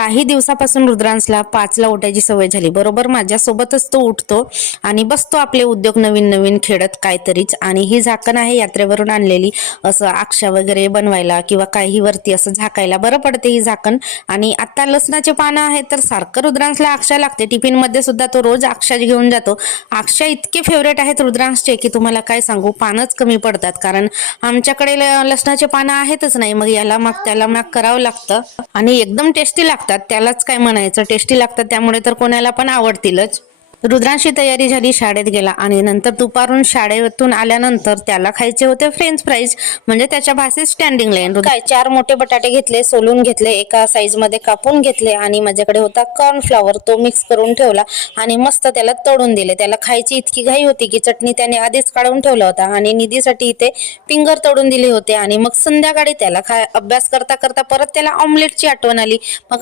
काही दिवसापासून रुद्रांशला 5ला उठायची सवय झाली. बरोबर माझ्यासोबतच तो उठतो आणि बसतो आपले उद्योग नवीन नवीन खेळत काहीतरीच. आणि ही झाकण आहे यात्रेवरून आणलेली, असं अक्षा वगैरे बनवायला किंवा काही वरती असं झाकायला बरं पडते ही झाकण. आणि आता लसणाचे पानं आहेत तर सारखं रुद्रांशला अक्षा लागते. टिफिन मध्ये सुद्धा तो रोज अक्षा घेऊन जातो. अक्षा इतके फेवरेट आहेत रुद्रांशचे की तुम्हाला काय सांगू, पानच कमी पडतात. कारण आमच्याकडे लसणाचे पानं आहेतच नाही. मग याला मग त्याला मग करावं लागतं. आणि एकदम टेस्टी लागतात, त्यालाच काय म्हणायचं, टेस्टी लागतात. त्यामुळे तर कोणाला पण आवडतीलच. रुद्रांशी तयारी झाली, शाळेत गेला. आणि नंतर दुपारून शाळेतून आल्यानंतर त्याला खायचे होते फ्रेंच फ्राईज, म्हणजे त्याच्या भाषेत स्टँडिंग लाईन. काय 4 मोठे बटाटे घेतले, सोलून घेतले, एका साईज मध्ये कापून घेतले. आणि माझ्याकडे होता कॉर्नफ्लॉवर, तो मिक्स करून ठेवला आणि मस्त त्याला तळून दिले. त्याला खायची इतकी घाई होती की चटणी त्याने आधीच काढून ठेवला होता. आणि निधीसाठी इथे फिंगर तळून दिले होते. आणि मग संध्याकाळी त्याला अभ्यास करता करता परत त्याला ऑमलेटची आठवण आली. मग